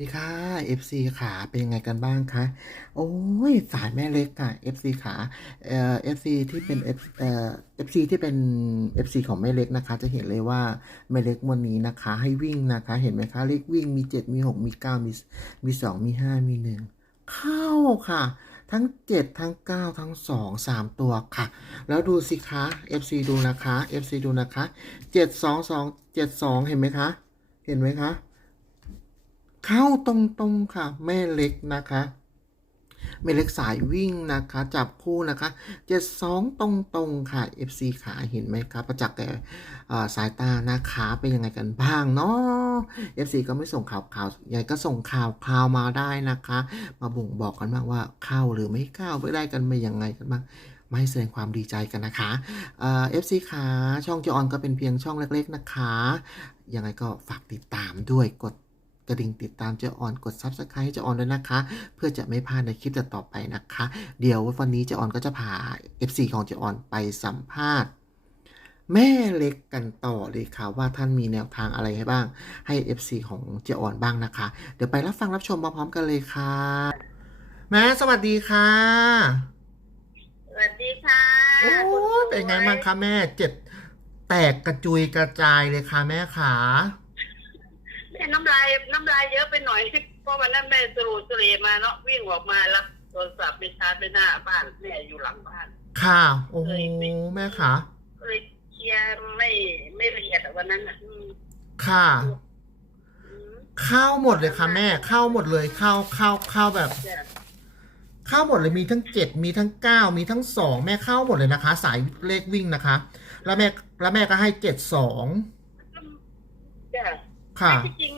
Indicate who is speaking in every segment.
Speaker 1: สวัสดีค่ะ FC ขาเป็นยังไงกันบ้างคะโอ้ยสายแม่เล็กค่ะ FC ขาเอ่อ FC ที่เป็น F เอ่อ FC ที่เป็น FC ของแม่เล็กนะคะ จะเห็นเลยว่าแม่เล็กวันนี้นะคะ ให้วิ่งนะคะ เห็นไหมคะเลขวิ่งมี 7 มี 6 มี 9 มีมี2มี 5 มี 1 เข้าค่ะ ทั้ง 7 ทั้ง 9 ทั้ง 2 3 ตัวค่ะ แล้วดูสิคะ FC ดูนะคะ FC ดูนะคะ 7 2 2 7 2 เห็นไหมคะ เห็นไหมคะ เข้าตรงๆค่ะ แม่เล็กนะคะแม่เล็กสายวิ่งนะคะ จับคู่นะคะเจ็ดสองตรงๆค่ะ FC ขาเห็นไหมครับประจักษ์แก่สายตานะคะเป็นยังไงกันบ้างเนาะ FC ก็ไม่ส่งข่าวข่าวใหญ่ก็ส่งข่าวข่าวมาได้นะคะ มาบ่งบอกกันบ้างว่าเข้าหรือไม่เข้าไม่ได้กันไม่ยังไงกันบ้างไมาให้แสดงความดีใจกันนะคะเอฟซีขาช่องจออนก็เป็นเพียงช่องเล็ก ๆนะคะยังไงก็ฝากติดตามด้วยกด กระดิ่งติดตามเจออนกด Subscribe ให้เจออนด้วยนะคะ เพื่อจะไม่พลาดในคลิปต่อๆไปนะคะ เดี๋ยววันนี้เจออนก็จะพา FC ของเจออนไปสัมภาษณ์แม่เล็กกันต่อเลยค่ะว่าท่านมีแนวทางอะไรให้บ้าง ให้ FC ของเจออนบ้างนะคะ เดี๋ยวไปรับฟังรับชมมาพร้อมกันเลยค่ะ แม่สวัสดีค่ะ
Speaker 2: สวัสดีค่ะ
Speaker 1: โอ้
Speaker 2: คุณ
Speaker 1: ย
Speaker 2: สวย
Speaker 1: เป็นไงบ้างคะแม่เจ็บแตกกระจุยกระจายเลยค่ะแม่ขา
Speaker 2: แม่ น้ำลายน้ำลายเยอะไปหน่อย เพราะวันนั้นแม่สรูสเรมาเนาะวิ่งออกมารับโทรศัพท์ไปชาร์จไปหน้าบ้านแม่อยู่หลังบ้าน
Speaker 1: ค่ะ โอ้โหแม่ขา
Speaker 2: ก็เลยเคลียร์ไม่ไม่ละเอียดอะวันนั้นอะอืม
Speaker 1: ค่ะ
Speaker 2: อืม
Speaker 1: เข้าหมดเลยค่ะ แม่เข้าหมดเลยเข้าเข้าเข้าแบบ
Speaker 2: จ้ะ
Speaker 1: เข้าหมดเลยมีทั้งเจ็ดมีทั้งเก้ามีทั้งสองแม่เข้าหมดเลยนะคะ สายเลขวิ่งนะคะ แล้วแม่แล้วแม่ก็ให้เจ็ดสอง
Speaker 2: จ้ะ
Speaker 1: ค่ะ
Speaker 2: ที่จริง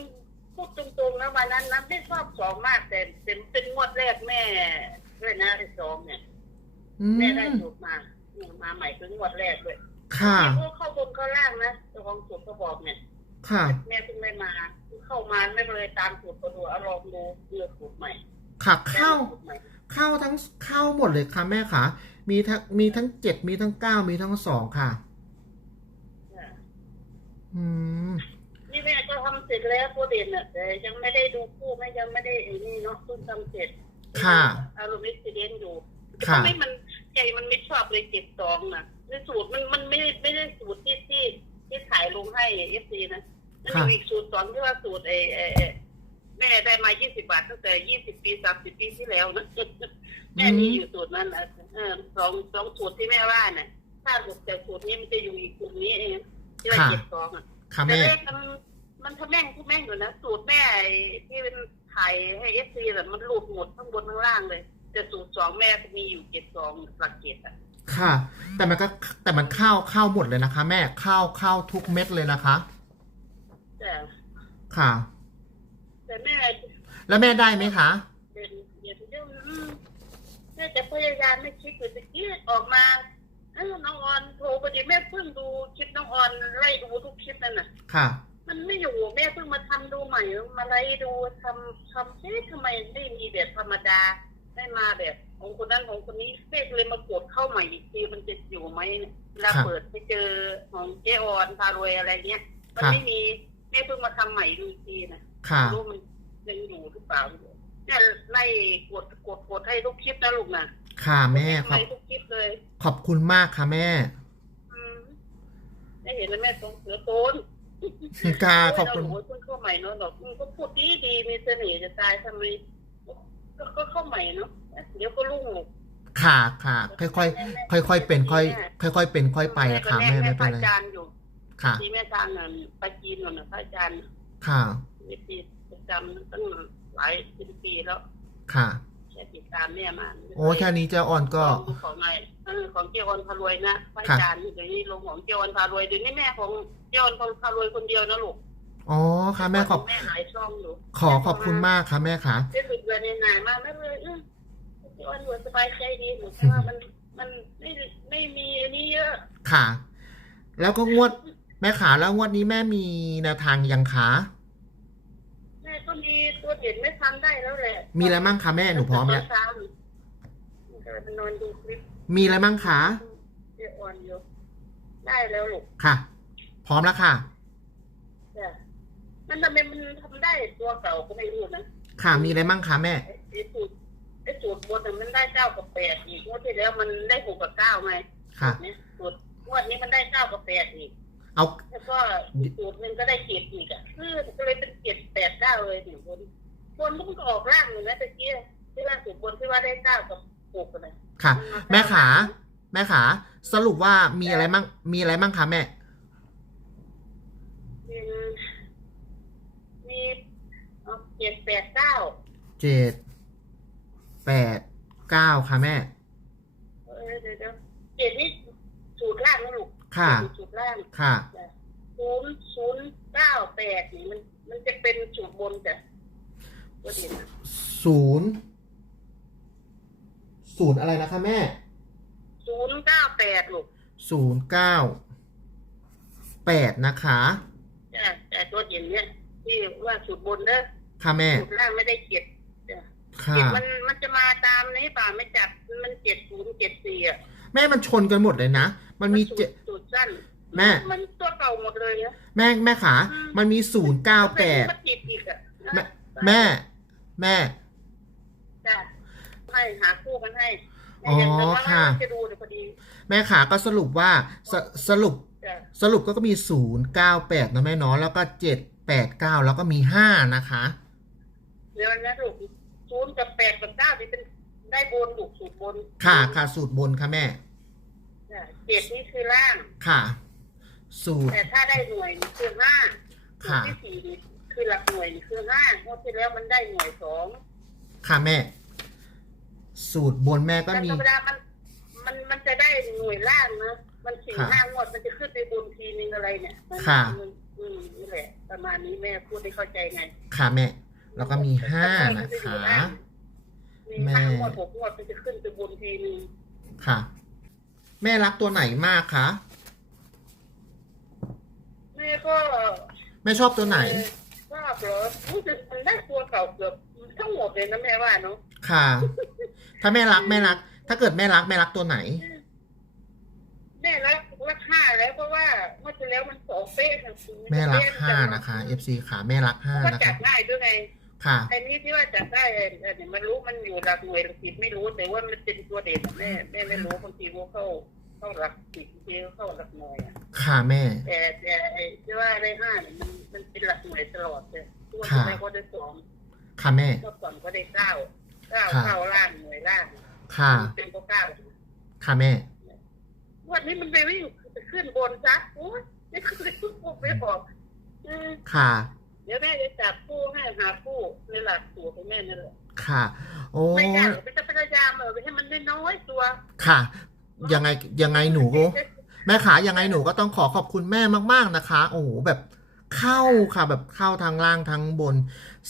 Speaker 2: พูดตรงๆนะวันนั้นนะไม่ชอบสองมากแต่เป็นเป็นงวดแรกแม่ด้วยนะไอ้สองเนี่ย
Speaker 1: อื
Speaker 2: แม่ได้
Speaker 1: ม
Speaker 2: สูตรมาเนี่ยมาใหม่เป็นงวดแรกเลย
Speaker 1: ค่ะ
Speaker 2: ที่พวกเข้าบนเข้าล่างนะเจ้าของสูตรเขาบอกเนี่ย
Speaker 1: ค่ะ
Speaker 2: แม่เพิ่งได้มาเข้ามาไม่เลยตามสูตรประดูเอาลองดูเลือกสูตรใหม่
Speaker 1: ค่ะเข้า
Speaker 2: แม่ลือกสูตรใหม่
Speaker 1: เข้าทั้งเข้าหมดเลยค่ะแม่ค่ะ มีทั้งมีทั้งเจ็ดมีทั้งเก้ามีทั้งสองค่ะ
Speaker 2: อ่า
Speaker 1: อืม
Speaker 2: นี่แม่ก็ทำ เสร็จแล้วตัวเด่นอะแต่ยังไม่ได้ดูคู่ไม่ยังไม่ได้ไอ้นี่เนาะเพิ่งทำเสร็จ
Speaker 1: ค่ะ
Speaker 2: อารมณ์เอ็กซิเดนอยู่
Speaker 1: ค่ะ
Speaker 2: ไม่มันใจมันไม่ชอบเลยเจ็ดสองนะในสูตรมันมันไม่ได้ไม่ได้สูตรที่ที่ที่ถ่ายลงให้เอฟซีนะมันอยู่อีกสูตรสองที่ว่าสูตรไอ้ไอ้ไอ้แม่ได้มายี่สิบบาทตั้งแต่ยี่สิบปีสามสิบปีที่แล้วนะแม่มีอยู่สูตรนั้นนะเออสองสองสูตรที่แม่ว่าเนี่ยถ้าหลุดจากสูตรนี้มันจะอยู่อีกสูตรนี้เองที่ว่า
Speaker 1: ค่ะ
Speaker 2: เจ็ดสองอะ
Speaker 1: ค่ะ
Speaker 2: แต่
Speaker 1: แม่
Speaker 2: เลข มันมันทะแม่งทุกแม่งอยู่นะสูตรแม่ไอ้ที่เป็นถ่ายให้เอฟซีแบบมันหลุดหมดทั้งบนทั้งล่างเลย แต่สูตรสองแม่ก็มีอยู่เจ็ดสองหลักเจ็ดอะ
Speaker 1: ค่ะ แต่มันก็แต่มันเข้าเข้าหมดเลยนะคะ แม่เข้าเข้าทุกเม็ดเลยนะคะ
Speaker 2: แต่
Speaker 1: ค่ะ
Speaker 2: แต่แม่
Speaker 1: แล้วแม่ได้ไหมคะ
Speaker 2: เดินเดี๋ยวเดี๋ยวอืมแม่จะพยายามไม่คิดอยู่ตะกี้ออกมาเออน้องออนโทรพอดีแม่เพิ่งดูคลิปน้องออนไล่ดูทุกคลิปนั่นน่ะ
Speaker 1: ค่ะ
Speaker 2: มันไม่อยู่แม่เพิ่งมาทำดูใหม่มาไล่ดูทำทำเอ๊ะทำไมไม่มีแบบธรรมดาไม่มาแบบของคนนั้นของคนนี้แม่ก็เลยมากดเข้าใหม่อีกทีมันจะอยู่ไหมเนี่ยเวลา
Speaker 1: ครับ
Speaker 2: เปิดไปเจอของเจออนพารวยอะไรเงี้ยมัน
Speaker 1: ครับ
Speaker 2: ไม่มีแม่เพิ่งมาทำใหม่ดูอีกทีนะ
Speaker 1: ค่ะ
Speaker 2: ไม่รู้มันยังอยู่หรือเปล่าเนี่ยไล่กดกดกดให้ทุกคลิปนะลูกนะ
Speaker 1: ค่ะแม่ขอ
Speaker 2: ไล่
Speaker 1: บ
Speaker 2: ทุกคลิปเลย
Speaker 1: ขอบคุณมากค่ะแม่
Speaker 2: อืมได้เห็นแล้วแม่สงเสือโตน
Speaker 1: ค่ะขอบคุณ
Speaker 2: โยเพิ่งเข้าใหม่เนาะดอกมันก็พูดดีดีมีเสน่ห์จะตายทำไมก็ก็เข้าใหม่เนาะเดี๋ยวก็ลุ่ง
Speaker 1: ค่ะค่ะ ค่อยค่อยค่อยค่อยๆเป็นค่อยค่อยค่อยๆเป็นค่อยไปอะค่ะแม่ไม่เป็นไร
Speaker 2: พระอาจารย์อยู่
Speaker 1: ค่ะ
Speaker 2: ที่แม่ทางเงินไปจีนก่อนนะพระอาจารย์
Speaker 1: ค่ะ
Speaker 2: มีปีประจำตั้งหลายสิบปีแล้ว
Speaker 1: ค่ะ
Speaker 2: แค่ติดตามแม่มา
Speaker 1: โอ้แค่นี้เจ้าออนก็
Speaker 2: ของของไงเออของเจ้าออนพารวยนะพระอาจารย์เดี๋ยวนี้ลงของเจ้าออนพารวยเดี๋ยวนี้แม่ของเจ้าออนพารวยคนเดียวนะลูก
Speaker 1: อ๋อค่ะแม่ขอบ
Speaker 2: แม่หลายช่องอยู่
Speaker 1: ขอขอบคุณมากค่ะแม่ค่ะ
Speaker 2: ได้ฝึกเรียนในนานมากไม่เลยเออเจ้าออนรวยสบายใจดีหนูว่ามันมันไม่ไม่มีอันนี้เยอะ
Speaker 1: ค่ะ แล้วก็งวดแม่ขาแล้วงวดนี้แม่มีแนวทางยังคะ
Speaker 2: แม่ก็มีตัวเด่นไม่ทำได้แล้วแหละ
Speaker 1: มีอะไรมั่งคะแม่หนูพร้อมแล้ว
Speaker 2: ตนเช้าเดินไปนอนดูคลิป
Speaker 1: มีอะไรมั่งคะ
Speaker 2: เจ้าออนอยู่ได้แล้วลูก
Speaker 1: ค่ะ พร้อมแล้วค่ะ
Speaker 2: จ้ะมันทำไมมันทำได้ตัวเก่าก็ไม่รู้นะ
Speaker 1: ค่ะมีอะไรมั่งคะแม่
Speaker 2: ไอ้ไอ้สูตรไอ้สูตรบนน่ะมันได้เก้ากับแปดอีกงวดที่แล้วมันได้หกกับเก้าไง
Speaker 1: ค่ะ
Speaker 2: เนี่ยสูตรงวดนี้มันได้เก้ากับแปดอีก
Speaker 1: เอา
Speaker 2: แล้วก็อีกสูตรหนึ่งก็ได้เจ็ดอีกอะคือก็เลยเป็นเจ็ดแปดเก้าเลยถึงบนบนมันก็ออกล่างอยู่นะตะกี้ที่ว่าสูตรบนที่ว่าได้เก้ากับ หกนะ
Speaker 1: ค่ะ
Speaker 2: น
Speaker 1: แม่ขา แม่ขา สรุปว่ามีอะไรมั่งมีอะไรมั่งคะแม่
Speaker 2: มีมีเอาเจ็ดแปดเก้า
Speaker 1: เจ็ดแปดเก้าค่ะแม่
Speaker 2: เออเดี๋ยวเดี๋ยวเจ็ดนี่สูตรล่างนะลูก
Speaker 1: ค่ะ
Speaker 2: สูตรล่าง
Speaker 1: ค่ะ
Speaker 2: ศูนย์ศูนย์เก้าแปดนี่มันมันจะเป็นสูตรบนจ้ะก็ดีนะ
Speaker 1: ศูนย์ ศูนย์อะไรนะคะแม่
Speaker 2: ศูนย์เก้าแปดลูก
Speaker 1: ศูนย์เก้าแปดนะคะ
Speaker 2: จ้ะแต่ตัวเด่นเนี่ยที่ว่าสูตรบนเด้อ
Speaker 1: ค่ะแม่
Speaker 2: สูตรล่างไม่ได้เจ็ดจ้ะ
Speaker 1: ค่ะ
Speaker 2: เจ็ดมันมันจะมาตามนี้ป่าไม่จับมันเจ็ดศูนย์เจ็ดสี่อะ
Speaker 1: แม่มันชนกันหมดเลยนะ มันมี
Speaker 2: สูตร
Speaker 1: เจ็ด
Speaker 2: สูตรสั้น
Speaker 1: แม่
Speaker 2: มันตัวเก่าหมดเลยนะ
Speaker 1: แม่แม่ขา
Speaker 2: อืม
Speaker 1: มันมีศูนย์เก้าแปด
Speaker 2: มันติดอีกอะ
Speaker 1: แม่แม่แม่
Speaker 2: จ้ะ ให้หาคู่กันให้
Speaker 1: อ๋อ
Speaker 2: อย่างแต่ว่า
Speaker 1: ค่ะ
Speaker 2: จะดูเดี๋ยวพอดี
Speaker 1: แม่ขาก็สรุปว่าสสรุป
Speaker 2: จ้ะ
Speaker 1: สรุปก็มีศูนย์เก้าแปดนะแม่เนาะแล้วก็เจ็ดแปดเก้าแล้วก็มีห้านะคะ
Speaker 2: เดี๋ยวนะลูกศูนย์กับแปดกับเก้าที่เป็นได้บนลูกสูตรบน
Speaker 1: ค่ะค่ะสูตรบนค่ะแม่
Speaker 2: จ้ะเจ็ดนี่คือล่าง
Speaker 1: ค่ะ สูตร
Speaker 2: แต่ถ้าได้หน่วยนี่คือห้าสูตร
Speaker 1: ค่ะ
Speaker 2: ที่สี่นี่คือหลักหน่วยนี่คือห้างวดที่แล้วมันได้หน่วยสอง
Speaker 1: ค่ะแม่ สูตรบนแม่ก็
Speaker 2: แต่
Speaker 1: มี
Speaker 2: ธรรมดามันมันมันจะได้หน่วยล่างนะมันสี่
Speaker 1: ค่ะ
Speaker 2: ห้างวดมันจะขึ้นไปบนทีนึงอะไรเนี่ย
Speaker 1: ค่ะ
Speaker 2: มันอืมนี่แหละ ประมาณนี้แม่พูดให้เข้าใจไง
Speaker 1: ค่ะแม่ แล้วก็มีห้านะคะ
Speaker 2: มี
Speaker 1: แม่
Speaker 2: ห้างวดหกงวดมันจะขึ้นไปบนทีนึง
Speaker 1: ค่ะ แม่รักตัวไหนมากคะ
Speaker 2: แม่ก็
Speaker 1: แม่ชอบตัวไหน
Speaker 2: เอ่อชอบเหรอรู้สึกมันได้ตัวเก่าเกือบทั้งหมดเลยนะแม่ว่าเนาะ
Speaker 1: ค่ะ ถ้าแม่รักแม่รัก ถ้าเกิดแม่รักแม่รักตัวไหน
Speaker 2: แม่รักรักห้าแล้วเพราะว่าเมื่อที่แล้วมันสองเป๊ะนะ
Speaker 1: แม่รักห้านะคะ FC ขาแม่รักห้า
Speaker 2: ก็
Speaker 1: นะ
Speaker 2: จั
Speaker 1: คะ
Speaker 2: ดง่ายด้วยไง
Speaker 1: ค่ะ
Speaker 2: ไอ้นี้ที่ว่าจัดได้เอ่อเดี๋ยวมันรู้มันอยู่หลักหน่วยหลักสิบไม่รู้แต่ว่ามันเป็นตัวเด่นอะแม่แม่ไม่รู้บางทีว่าเข้าเข้าหลักสิบบางทีก็เข้าหลักหน่วยอะ
Speaker 1: ค่ะแม่
Speaker 2: แต่แต่ไอ้ที่ว่าได้ห้าเนี่ยมันมันเป็นหลักหน่วยตลอดเลยตัว
Speaker 1: ค่ะ
Speaker 2: แรกก็ได้สอง
Speaker 1: ค่ะแม่
Speaker 2: เมื่อก่อนก็ได้เก้า เก้า
Speaker 1: ค่ะ
Speaker 2: เข้าล่างหน่วยล่าง
Speaker 1: ค่ะ
Speaker 2: เป็นก็เก้า
Speaker 1: ค่ะแม่
Speaker 2: วันนี้มันไปวิ่งไปขึ้นบนซะโอ้ยไม่ขึ้นเลยขึ้นบนไม่บอกอืม
Speaker 1: ค่ะ
Speaker 2: เดี๋ยวแม่จะจับคู่ให้หาคู่ในหลักสูตรของแม่นั่นแหละ
Speaker 1: ค่ะ โอ้
Speaker 2: ไม่ยากไม่จะพยายามเออไปให้มันน้อยๆตัว
Speaker 1: ค่ะ ยังไงยังไงหนูก็แม่ขายังไงหนูก็ต้องขอขอบคุณแม่มาก ๆนะคะ โอ้โหแบบ เข้าค่ะแบบเข้าทางล่างทั้งบน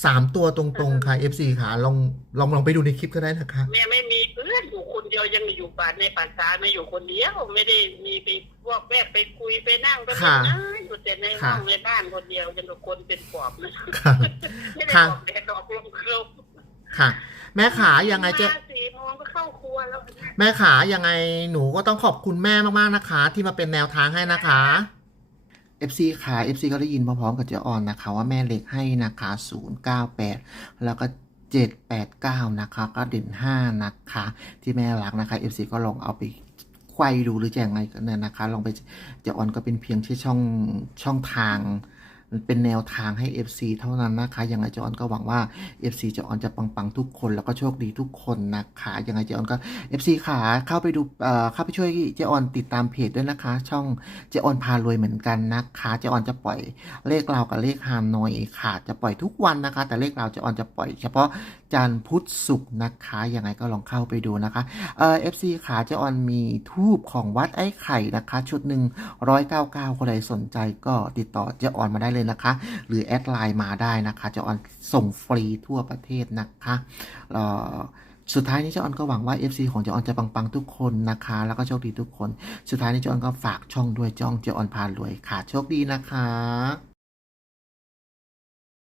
Speaker 1: สามตัวตรงๆค่ะ FC ค่ะลองลองลองไปดูในคลิปก็ได้นะคะ
Speaker 2: แม่ไม่มีเพื่อนอยู่คนเดียวยังอยู่ป่าในป่าช้าไม่อยู่คนเดียว ไม่ได้มีไปพวกแวกไปคุยไปนั่งก็
Speaker 1: ค่ะ
Speaker 2: ไม่นะอยู่แต่ในห้อง
Speaker 1: ค่ะ
Speaker 2: ในบ้านคนเดียวยังกับคนเป็นปอบนะ
Speaker 1: ค่ะ
Speaker 2: ไม่ได้
Speaker 1: ค่ะ
Speaker 2: ออกแดดออกลมเคลม
Speaker 1: ค่ะ แม่ขายังไงเจ๊
Speaker 2: มาสี่โมงก็เข้าครัวแล้ว
Speaker 1: แม่ขายังไงหนูก็ต้องขอบคุณแม่มากๆนะคะ ที่มาเป็นแนวทางให้นะคะ FC ขา FC ก็ได้ยินพร้อมๆกับเจ๊ออนนะคะ ว่าแม่เล็กให้นะคะ098 แล้วก็ 789 นะคะก็เด่น5 นะคะ ที่แม่รักนะคะ FC ก็ลองเอาไปไขว้ดูหรือจะยังไงกันเนี่ยนะคะ ลองไปเจ๊ออนก็เป็นเพียงแค่ช่องช่องทาง เป็นแนวทางให้ FC เท่านั้นนะคะยังไงเจออนก็หวังว่า FC เจออนจะปังๆทุกคน แล้วก็โชคดีทุกคนนะคะยังไงเจออนก็ FC ขาเข้าไปดูเอ่อเข้าไปช่วยเจออนติดตามเพจด้วยนะคะ ช่องเจออนพารวยเหมือนกันนะคะเจออนจะปล่อยเลขเราวกับเลขฮานอยค่ะจะปล่อยทุกวันนะคะ แต่เลขเราวเจออนจะปล่อย เฉพาะจันทร์พุธศุกร์นะคะยังไงก็ลองเข้าไปดูนะคะเอ่อ FC ขาเจออนมีทูบของวัดไอ้ไข่นะคะ ชุดหนึ่ง199คนใดสนใจก็ติดต่อเจออนมาได้เลยนะคะ หรือแอดไลน์มาได้นะคะเจออนส่งฟรีทั่วประเทศนะคะสุดท้ายนี้เจออนก็หวังว่า FC ของเจออนจะปังๆทุกคนนะคะ แล้วก็โชคดีทุกคน สุดท้ายนี้เจออนก็ฝากช่องด้วยจ้องเจออนพารวยค่ะ โชคดีนะคะ